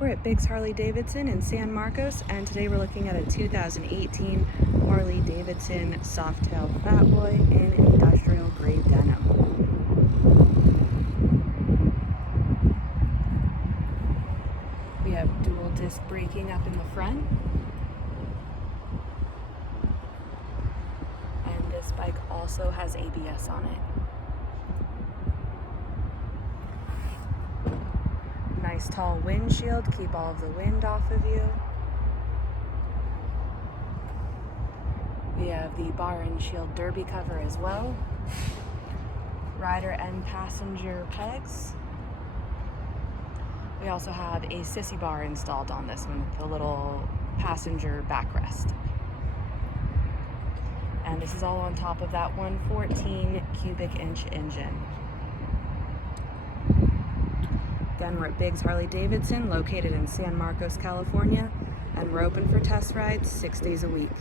We're at Biggs Harley Davidson in San Marcos, and today we're looking at a 2018 Harley-Davidson Softail Fat Boy in industrial grade denim. We have dual disc braking up in the front, and this bike also has ABS on it. Nice tall windshield, keep all of the wind off of you. We have the bar and shield derby cover as well. Rider and passenger pegs. We also have a sissy bar installed on this one with a little passenger backrest. And this is all on top of that 114 cubic inch engine. Again, we're at Biggs Harley Davidson, located in San Marcos, California, and we're open for test rides 6 days a week.